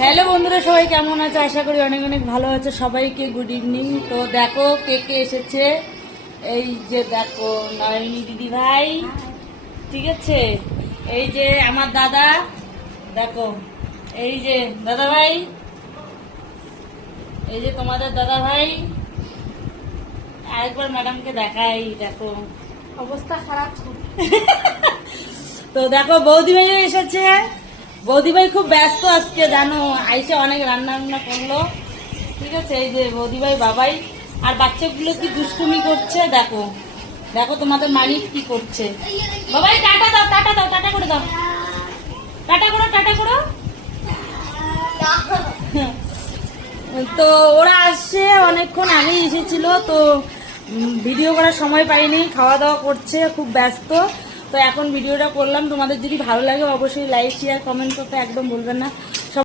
Hello বন্ধুরা, সবাই কেমন আছে? আশা করি অনেক অনেক ভালো আছে। সবাইকে গুড ইভিনিং। তো দেখো কে কে এসেছে। এই যে দেখো নয়নী দিদি ভাই, ঠিক আছে। এই যে আমার দাদা, দেখো এই যে দাদা ভাই, এই যে তোমাদের দাদা ভাই। আরেকবার ম্যাডামকে দেখাই, দেখো অবস্থা খারাপ। তো দেখো বৌদি ভাই এসেছে। বৌদি ভাই খুব ব্যস্ত আজকে, জানো, আইসে অনেক রান্না বান্না করলো, ঠিক আছে। এই যে বৌদি ভাই বাবাই আর বাচ্চাগুলো কি দুষ্টুমি করছে, দেখো দেখো তোমাদের মালিক কি করছে। বাবাই টাটা দাও, টাটা দাও, টাটা করে দাও, টাটা করো, টাটা করো। তো ওরা আসছে, অনেকক্ষণ আগেই এসেছিল, তো ভিডিও করার সময় পাইনি, খাওয়া দাওয়া করছে, খুব ব্যস্ত। তো এখন ভিডিওটা করলাম। তোমাদের যদি ভালো লাগে অবশ্যই লাইক শেয়ার কমেন্ট করতে একদম ভুলবেন না।